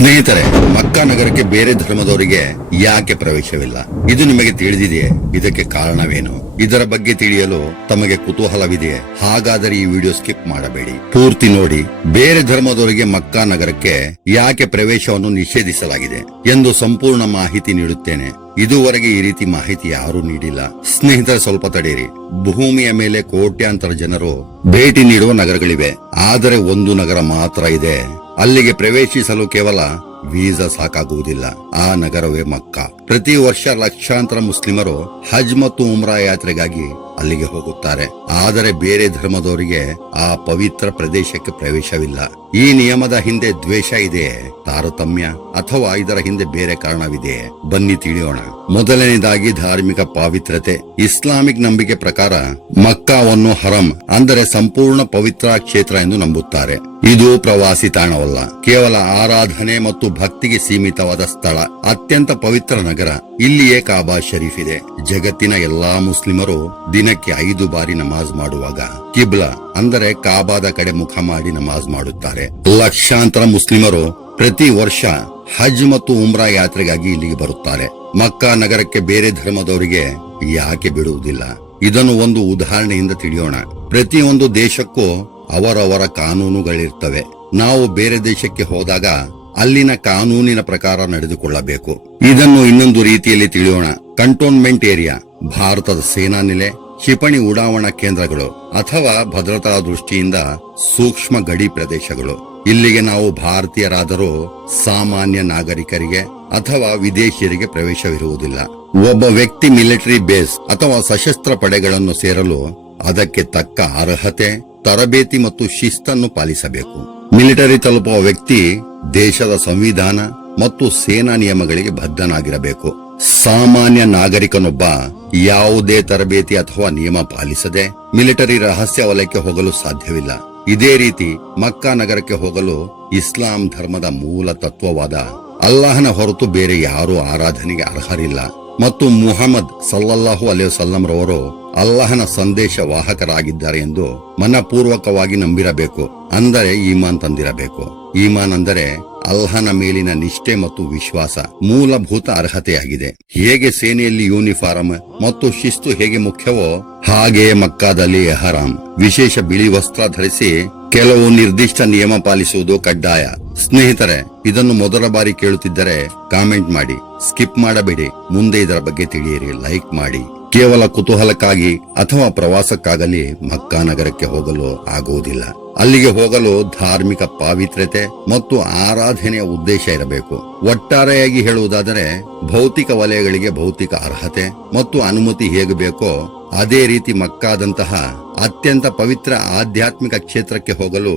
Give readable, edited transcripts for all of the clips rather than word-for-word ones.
ಸ್ನೇಹಿತರೆ, ಮಕ್ಕಾ ನಗರಕ್ಕೆ ಬೇರೆ ಧರ್ಮದವರಿಗೆ ಯಾಕೆ ಪ್ರವೇಶವಿಲ್ಲ? ಇದು ನಿಮಗೆ ತಿಳಿದಿದೆಯೇ? ಇದಕ್ಕೆ ಕಾರಣವೇನು? ಇದರ ಬಗ್ಗೆ ತಿಳಿಯಲು ತಮಗೆ ಕುತೂಹಲವಿದೆಯೇ? ಹಾಗಾದರೆ ಈ ವಿಡಿಯೋ ಸ್ಕಿಪ್ ಮಾಡಬೇಡಿ, ಪೂರ್ತಿ ನೋಡಿ. ಬೇರೆ ಧರ್ಮದವರಿಗೆ ಮಕ್ಕಾ ನಗರಕ್ಕೆ ಯಾಕೆ ಪ್ರವೇಶವನ್ನು ನಿಷೇಧಿಸಲಾಗಿದೆ ಎಂದು ಸಂಪೂರ್ಣ ಮಾಹಿತಿ ನೀಡುತ್ತೇನೆ. ಇದುವರೆಗೆ ಈ ರೀತಿ ಮಾಹಿತಿ ಯಾರೂ ನೀಡಿಲ್ಲ. ಸ್ನೇಹಿತರೆ, ಸ್ವಲ್ಪ ತಡೆಯಿರಿ. ಭೂಮಿಯ ಮೇಲೆ ಕೋಟ್ಯಾಂತರ ಜನರು ಭೇಟಿ ನೀಡುವ ನಗರಗಳಿವೆ, ಆದರೆ ಒಂದು ನಗರ ಮಾತ್ರ ಇದೆ. ಅಲ್ಲಿಗೆ ಪ್ರವೇಶಿಸಲು ಕೇವಲ ವೀಸಾ ಸಾಕಾಗುವುದಿಲ್ಲ. ಆ ನಗರವೇ ಮಕ್ಕಾ. ಪ್ರತಿ ವರ್ಷ ಲಕ್ಷಾಂತರ ಮುಸ್ಲಿಮರು ಹಜ್ ಮತ್ತು ಉಮ್ರಾ ಯಾತ್ರೆಗಾಗಿ ಅಲ್ಲಿಗೆ ಹೋಗುತ್ತಾರೆ. ಆದರೆ ಬೇರೆ ಧರ್ಮದವರಿಗೆ ಆ ಪವಿತ್ರ ಪ್ರದೇಶಕ್ಕೆ ಪ್ರವೇಶವಿಲ್ಲ. ಈ ನಿಯಮದ ಹಿಂದೆ ದ್ವೇಷ ಇದೆಯೇ, ತಾರತಮ್ಯ, ಅಥವಾ ಇದರ ಹಿಂದೆ ಬೇರೆ ಕಾರಣವಿದೆಯೇ? ಬನ್ನಿ ತಿಳಿಯೋಣ. ಮೊದಲನೇದಾಗಿ ಧಾರ್ಮಿಕ ಪಾವಿತ್ರತೆ. ಇಸ್ಲಾಮಿಕ್ ನಂಬಿಕೆ ಪ್ರಕಾರ ಮಕ್ಕಾವನ್ನು ಹರಂ ಅಂದರೆ ಸಂಪೂರ್ಣ ಪವಿತ್ರ ಕ್ಷೇತ್ರ ಎಂದು ನಂಬುತ್ತಾರೆ. ಇದು ಪ್ರವಾಸಿ ತಾಣವಲ್ಲ, ಕೇವಲ ಆರಾಧನೆ ಮತ್ತು ಭಕ್ತಿಗೆ ಸೀಮಿತವಾದ ಸ್ಥಳ. ಅತ್ಯಂತ ಪವಿತ್ರ ನಗರ. ಇಲ್ಲಿಯೇ ಕಾಬಾ ಶರೀಫ್ ಇದೆ. ಜಗತ್ತಿನ ಎಲ್ಲಾ ಮುಸ್ಲಿಮರು ದಿನಕ್ಕೆ 5 ಬಾರಿ ನಮಾಜ್ ಮಾಡುವಾಗ ಕಿಬ್ಲಾ ಅಂದರೆ ಕಾಬಾದ ಕಡೆ ಮುಖ ಮಾಡಿ ನಮಾಜ್ ಮಾಡುತ್ತಾರೆ. ಲಕ್ಷಾಂತರ ಮುಸ್ಲಿಮರು ಪ್ರತಿ ವರ್ಷ ಹಜ್ ಮತ್ತು ಉಮ್ರಾ ಯಾತ್ರೆಗಾಗಿ ಇಲ್ಲಿಗೆ ಬರುತ್ತಾರೆ. ಮಕ್ಕಾ ನಗರಕ್ಕೆ ಬೇರೆ ಧರ್ಮದವರಿಗೆ ಯಾಕೆ ಬಿಡುವುದಿಲ್ಲ? ಇದನ್ನು ಒಂದು ಉದಾಹರಣೆಯಿಂದ ತಿಳಿಯೋಣ. ಪ್ರತಿಯೊಂದು ದೇಶಕ್ಕೂ ಅವರವರ ಕಾನೂನುಗಳಿರ್ತವೆ. ನಾವು ಬೇರೆ ದೇಶಕ್ಕೆ ಹೋದಾಗ ಅಲ್ಲಿನ ಕಾನೂನಿನ ಪ್ರಕಾರ ನಡೆದುಕೊಳ್ಳಬೇಕು. ಇದನ್ನು ಇನ್ನೊಂದು ರೀತಿಯಲ್ಲಿ ತಿಳಿಯೋಣ. ಕಂಟೋನ್ಮೆಂಟ್ ಏರಿಯಾ ಭಾರತದ ಸೇನಾ ನೆಲೆ, ಕ್ಷಿಪಣಿ ಉಡಾವಣಾ ಕೇಂದ್ರಗಳು ಅಥವಾ ಭದ್ರತಾ ದೃಷ್ಟಿಯಿಂದ ಸೂಕ್ಷ್ಮ ಗಡಿ ಪ್ರದೇಶಗಳು. ಇಲ್ಲಿಗೆ ನಾವು ಭಾರತೀಯರಾದರೂ ಸಾಮಾನ್ಯ ನಾಗರಿಕರಿಗೆ ಅಥವಾ ವಿದೇಶಿಯರಿಗೆ ಪ್ರವೇಶವಿರುವುದಿಲ್ಲ. ಒಬ್ಬ ವ್ಯಕ್ತಿ ಮಿಲಿಟರಿ ಬೇಸ್ ಅಥವಾ ಸಶಸ್ತ್ರ ಪಡೆಗಳನ್ನು ಸೇರಲು ಅದಕ್ಕೆ ತಕ್ಕ ಅರ್ಹತೆ, ತರಬೇತಿ ಮತ್ತು ಶಿಸ್ತನ್ನು ಪಾಲಿಸಬೇಕು. ಮಿಲಿಟರಿ ತಲುಪುವ ವ್ಯಕ್ತಿ ದೇಶದ ಸಂವಿಧಾನ ಮತ್ತು ಸೇನಾ ನಿಯಮಗಳಿಗೆ ಬದ್ಧನಾಗಿರಬೇಕು. ಸಾಮಾನ್ಯ ನಾಗರಿಕನೊಬ್ಬ ಯಾವುದೇ ತರಬೇತಿ ಅಥವಾ ನಿಯಮ ಪಾಲಿಸದೆ ಮಿಲಿಟರಿ ರಹಸ್ಯ ವಲಯಕ್ಕೆ ಹೋಗಲು ಸಾಧ್ಯವಿಲ್ಲ. ಇದೇ ರೀತಿ ಮಕ್ಕಾ ನಗರಕ್ಕೆ ಹೋಗಲು ಇಸ್ಲಾಂ ಧರ್ಮದ ಮೂಲ ತತ್ವವಾದ ಅಲ್ಲಾಹನ ಹೊರತು ಬೇರೆ ಯಾರೂ ಆರಾಧನೆಗೆ ಅರ್ಹರಿಲ್ಲ ಮತ್ತು ಮುಹಮ್ಮದ್ ಸಲ್ಲಲ್ಲಾಹು ಅಲೈಹಿ ವಸಲ್ಲಂ ರವರು ಅಲ್ಲಾಹನ ಸಂದೇಶ ವಾಹಕರಾಗಿದ್ದಾರೆ ಎಂದು ಮನಪೂರ್ವಕವಾಗಿ ನಂಬಿರಬೇಕು. ಅಂದರೆ ಈಮಾನ್ ತಂದಿರಬೇಕು. ಈಮಾನ್ ಅಂದರೆ ಅಲ್ಲಾಹನ ಮೇಲಿನ ನಿಷ್ಠೆ ಮತ್ತು ವಿಶ್ವಾಸ ಮೂಲಭೂತ ಅರ್ಹತೆಯಾಗಿದೆ. ಹೇಗೆ ಸೇನೆಯಲ್ಲಿ ಯೂನಿಫಾರ್ಮ್ ಮತ್ತು ಶಿಸ್ತು ಹೇಗೆ ಮುಖ್ಯವೋ ಹಾಗೆ ಮಕ್ಕಾದಲ್ಲಿ ಎಹರಾಮ್ ವಿಶೇಷ ಬಿಳಿ ವಸ್ತ್ರ ಧರಿಸಿ ಕೆಲವು ನಿರ್ದಿಷ್ಟ ನಿಯಮ ಪಾಲಿಸುವುದು ಕಡ್ಡಾಯ. ಸ್ನೇಹಿತರೆ, ಇದನ್ನು ಮೊದಲ ಬಾರಿ ಕೇಳುತ್ತಿದ್ದರೆ ಕಾಮೆಂಟ್ ಮಾಡಿ, ಸ್ಕಿಪ್ ಮಾಡಬೇಡಿ. ಮುಂದೆ ಇದರ ಬಗ್ಗೆ ತಿಳಿಯಿರಿ, ಲೈಕ್ ಮಾಡಿ. ಕೇವಲ ಕುತೂಹಲಕ್ಕಾಗಿ ಅಥವಾ ಪ್ರವಾಸಕ್ಕಾಗಲಿ ಮಕ್ಕಾ ನಗರಕ್ಕೆ ಹೋಗಲು ಆಗುವುದಿಲ್ಲ. ಅಲ್ಲಿಗೆ ಹೋಗಲು ಧಾರ್ಮಿಕ ಪಾವಿತ್ರ್ಯತೆ ಮತ್ತು ಆರಾಧನೆಯ ಉದ್ದೇಶ ಇರಬೇಕು. ಒಟ್ಟಾರೆಯಾಗಿ ಹೇಳುವುದಾದರೆ ಭೌತಿಕ ವಲಯಗಳಿಗೆ ಭೌತಿಕ ಅರ್ಹತೆ ಮತ್ತು ಅನುಮತಿ ಹೇಗೆ ಬೇಕೋ ಅದೇ ರೀತಿ ಮಕ್ಕಾದಂತಹ ಅತ್ಯಂತ ಪವಿತ್ರ ಆಧ್ಯಾತ್ಮಿಕ ಕ್ಷೇತ್ರಕ್ಕೆ ಹೋಗಲು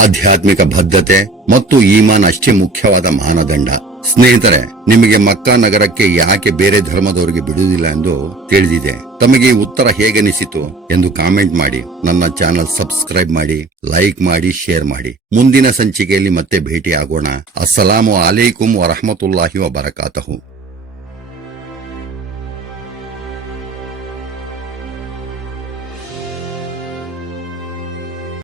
ಆಧ್ಯಾತ್ಮಿಕ ಬದ್ಧತೆ ಮತ್ತು ಈಮಾನ್ ಅಷ್ಟೇ ಮುಖ್ಯವಾದ ಮಾನದಂಡ. ಸ್ನೇಹಿತರೆ, ನಿಮಗೆ ಮಕ್ಕಾ ನಗರಕ್ಕೆ ಯಾಕೆ ಬೇರೆ ಧರ್ಮದವರಿಗೆ ಬಿಡುವುದಿಲ್ಲ ಎಂದು ತಿಳಿದಿದೆ. ತಮಗೆ ಈ ಉತ್ತರ ಹೇಗನಿಸಿತು ಎಂದು ಕಾಮೆಂಟ್ ಮಾಡಿ. ನನ್ನ ಚಾನೆಲ್ ಸಬ್ಸ್ಕ್ರೈಬ್ ಮಾಡಿ, ಲೈಕ್ ಮಾಡಿ, ಶೇರ್ ಮಾಡಿ. ಮುಂದಿನ ಸಂಚಿಕೆಯಲ್ಲಿ ಮತ್ತೆ ಭೇಟಿ ಆಗೋಣ. ಅಸ್ಸಲಾಮು ಅಲೈಕುಂ ವರಹಮತುಲ್ಲಾಹಿ ವಬರಕಾತಹು.